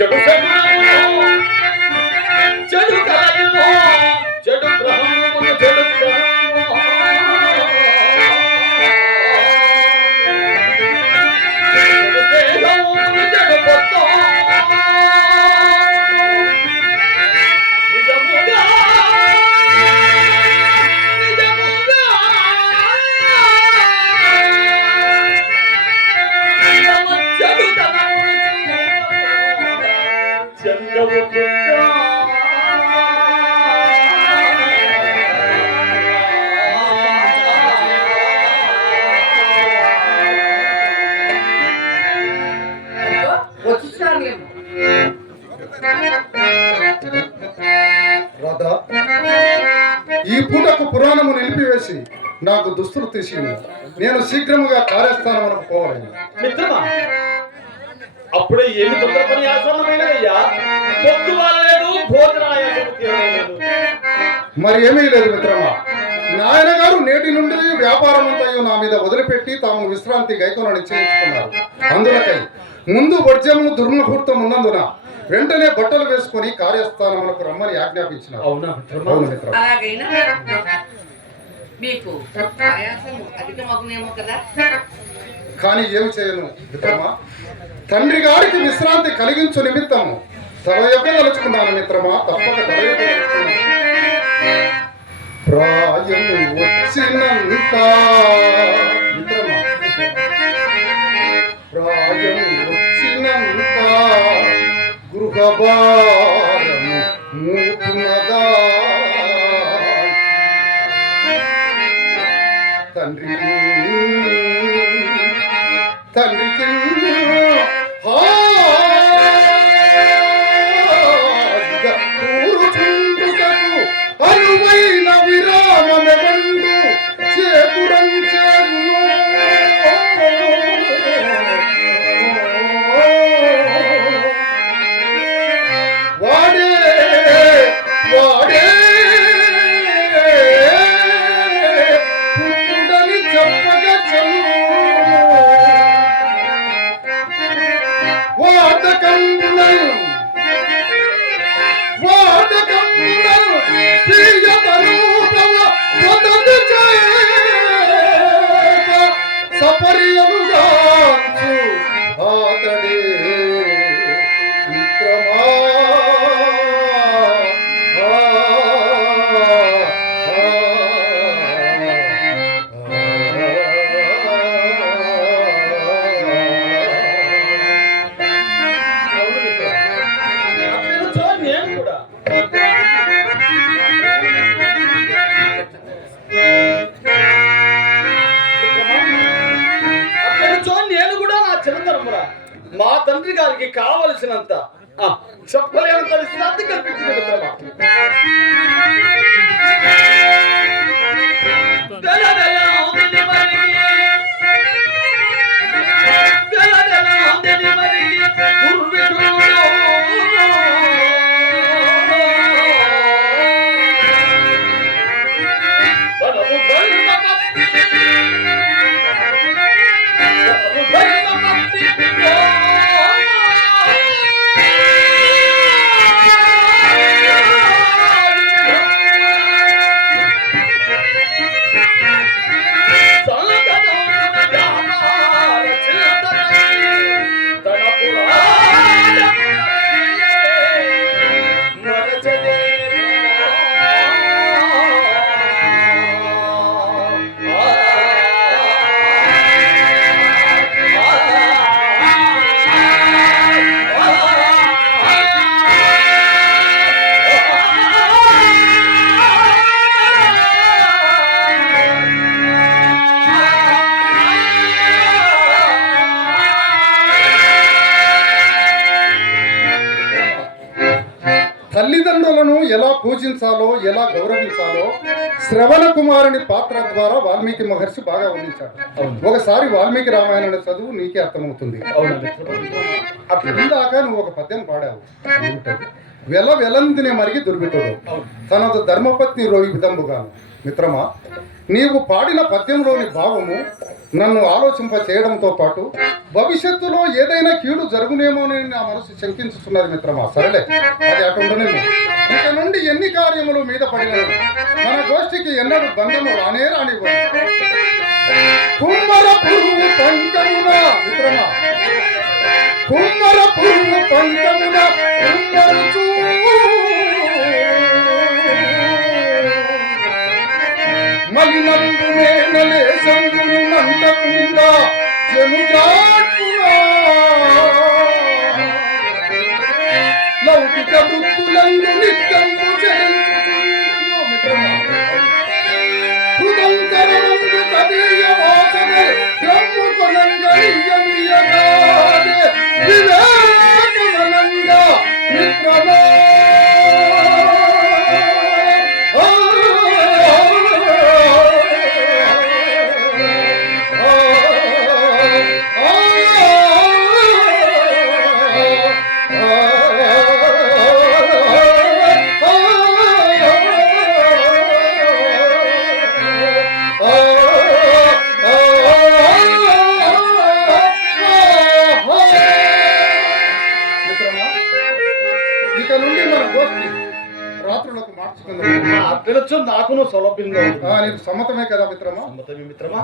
చెడు చెడు కలయును చెడు గ్రహమును చెడు ఈ పూటకు పురాణము నిలిపివేసి నాకు దుస్తులు తీసింది. నేను శీఘ్రముగా కార్యస్థానమునకు పోవాలి. మిత్రమా, అప్పుడే ఏమి తొందర పని ఆసన్నమైనదయ్యా? పొద్దు వాళ్ళలేదు, భోజన మరి ఏమీ లేదు మిత్రమా. నాయన గారు నేటి నుండి వ్యాపారం అంతయు నా మీద వదిలిపెట్టి తాము విశ్రాంతి గైకొన నిశ్చయించుకున్నారు. అందులకై ముందు వర్జము దుర్ముహూర్తం ఉన్నందున వెంటనే బట్టలు వేసుకొని కార్యస్థానమునకు రమ్మని ఆజ్ఞాపించినారు. అవునా మిత్రమా? కానీ ఏమి చేయను మిత్రమా, తండ్రి గారికి విశ్రాంతి కలిగించు నిమిత్తము తల యొక్క తలుచుకున్నాను మిత్రమా, తప్పక తల యొక్క ప్రాయం వచ్చినంత మిత్రమా, ప్రాయం వచ్చినంత గృహభారము మూపునదా తండ్రికి కూరుచుండుటకు అనువైన విరామమెవండు చేకురంచేను. వాడే వాడే పుత్రుడని చెప్పగా చల్లు వాదకండల్ ప్రియతనూతల మొదటి చేత సపర్యలుగాంచు ఆతడే మిత్రమా. మా తండ్రి గారికి కావలసినంత చెప్పలేనంత విశ్రాంతి కల్పించింది మిత్రమా. తల్లిదండ్రులను ఎలా పూజించాలో ఎలా గౌరవించాలో శ్రవణ కుమారుని పాత్ర ద్వారా వాల్మీకి మహర్షి బాగా వర్ణించాడు. ఒకసారి వాల్మీకి రామాయణాన్ని చదువు నీకే అర్థమవుతుంది. ఇందాక నువ్వు ఒక పద్యం పాడావు. వెల వెలందినే మరిగి దుర్వితుడు తనదు ధర్మపత్ని రోగి విధంబుగాను మిత్రమా, నీవు పాడిన పద్యంలోని భావము నన్ను ఆలోచింప చేయడంతో పాటు భవిష్యత్తులో ఏదైనా కీడు జరుగునేమోనని నా మనసు శంకించుతున్నది మిత్రమా. సరేలే, అది అటుండనేమో. ఇక నుండి ఎన్ని కార్యములు మీద పడినను మన గోష్ఠికి ఎన్నడూ బంధము రానే రానివ్వదు. కుమ్మర పురుగు పంకమున మిత్రమా, కుమ్మర పురుగు పంకమున కుమ్మరుచూ మలినందు మేనలే సంగులు మంటకుండా జనుజాటునా లౌకిక వృత్తులందు నిత్యంబు చెలించుచుండును మిత్రమా. హృదంతరమందు తదీయ వాసనే బ్రహ్మ కొనంగలియమియగాదే వివేకమనంద మిత్రమా. ఇక నుండి మన గోష్ఠి రాత్రులకు మార్చుకుందాం. అట్లొచ్చు నాకును సౌలభ్యంగా ఉంది. నీకు సమ్మతమే కదా మిత్రమా? సమ్మతమే మిత్రమా.